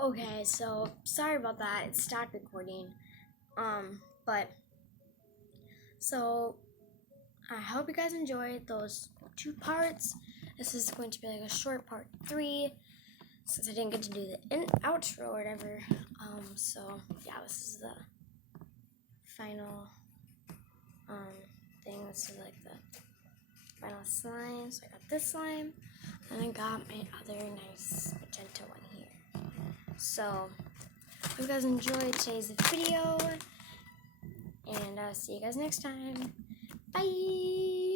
Okay, so sorry about that. It stopped recording. But so I hope you guys enjoyed those 2 parts. This is going to be like a short part 3 since I didn't get to do the outro or whatever. So yeah, this is the final thing. This is like the final slime. So I got this slime, and I got my other nice magenta one here. So hope you guys enjoyed today's video, and see you guys next time. Bye!